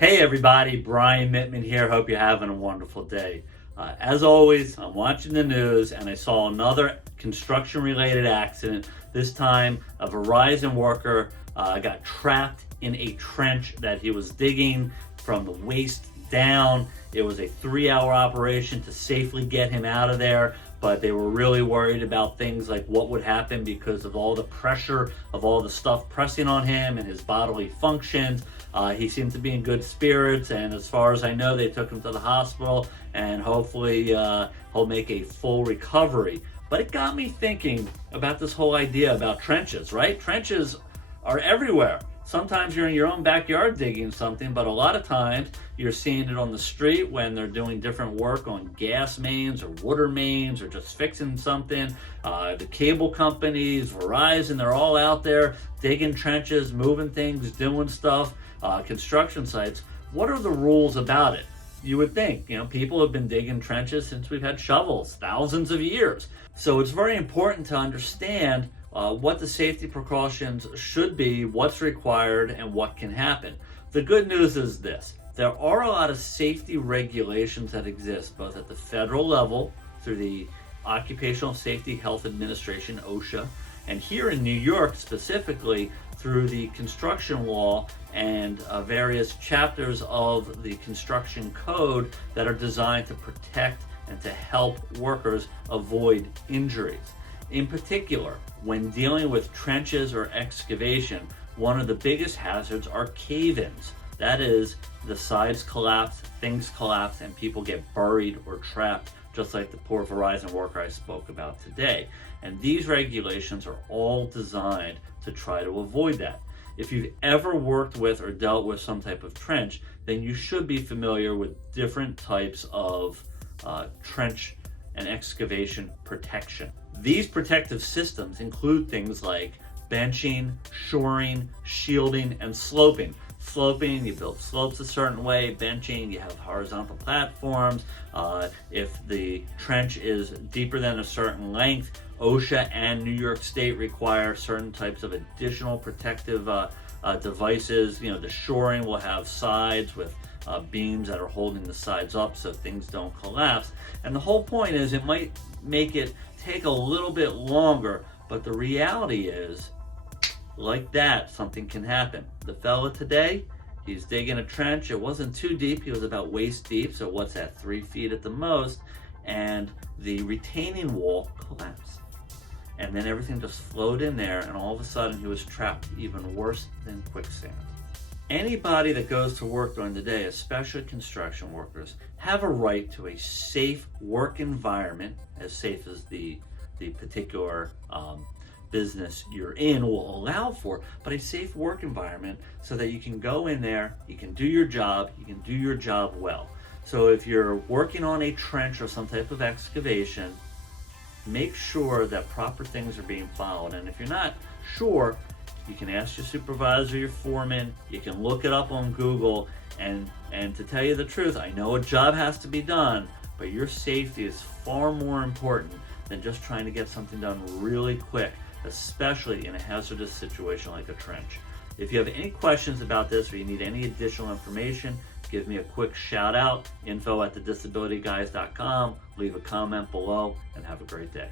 Hey everybody, Brian Mittman here. Hope you're having a wonderful day. As always, I'm watching the news and I saw another construction related accident. This time, a Verizon worker got trapped in a trench that he was digging from the waist down. It was a 3-hour operation to safely get him out of there, but they were really worried about things like what would happen because of all the pressure of all the stuff pressing on him and his bodily functions. He seemed to be in good spirits, and as far as I know, they took him to the hospital, and hopefully he'll make a full recovery. But it got me thinking about this whole idea about trenches, right? Trenches are everywhere. Sometimes you're in your own backyard digging something, but a lot of times you're seeing it on the street when they're doing different work on gas mains or water mains or just fixing something. The cable companies, Verizon, they're all out there digging trenches, moving things, doing stuff, construction sites. What are the rules about it? You would think, people have been digging trenches since we've had shovels, thousands of years. So it's very important to understand what the safety precautions should be, what's required, and what can happen. The good news is this. There are a lot of safety regulations that exist, both at the federal level through the Occupational Safety Health Administration, OSHA, and here in New York specifically through the construction law and various chapters of the construction code that are designed to protect and to help workers avoid injuries. In particular, when dealing with trenches or excavation, one of the biggest hazards are cave-ins. That is, the sides collapse, things collapse, and people get buried or trapped, just like the poor Verizon worker I spoke about today. And these regulations are all designed to try to avoid that. If you've ever worked with or dealt with some type of trench, then you should be familiar with different types of trench and excavation protection. These protective systems include things like benching, shoring, shielding, and sloping. Sloping, you build slopes a certain way. Benching, you have horizontal platforms. If the trench is deeper than a certain length, OSHA and New York State require certain types of additional protective devices. The shoring will have sides with beams that are holding the sides up so things don't collapse. And the whole point is it might make it take a little bit longer, but the reality is, like that, something can happen. The fella today, he's digging a trench. It wasn't too deep. He was about waist deep, so what's that, 3 feet at the most, and the retaining wall collapsed. And then everything just flowed in there, and all of a sudden he was trapped, even worse than quicksand. Anybody that goes to work during the day, especially construction workers, have a right to a safe work environment, as safe as the particular business you're in will allow for, but a safe work environment so that you can go in there, you can do your job, you can do your job well. So if you're working on a trench or some type of excavation, make sure that proper things are being followed. And if you're not sure, you can ask your supervisor, your foreman, you can look it up on Google, and to tell you the truth, I know a job has to be done, but your safety is far more important than just trying to get something done really quick, especially in a hazardous situation like a trench. If you have any questions about this or you need any additional information, give me a quick shout out, info@thedisabilityguys.com, leave a comment below, and have a great day.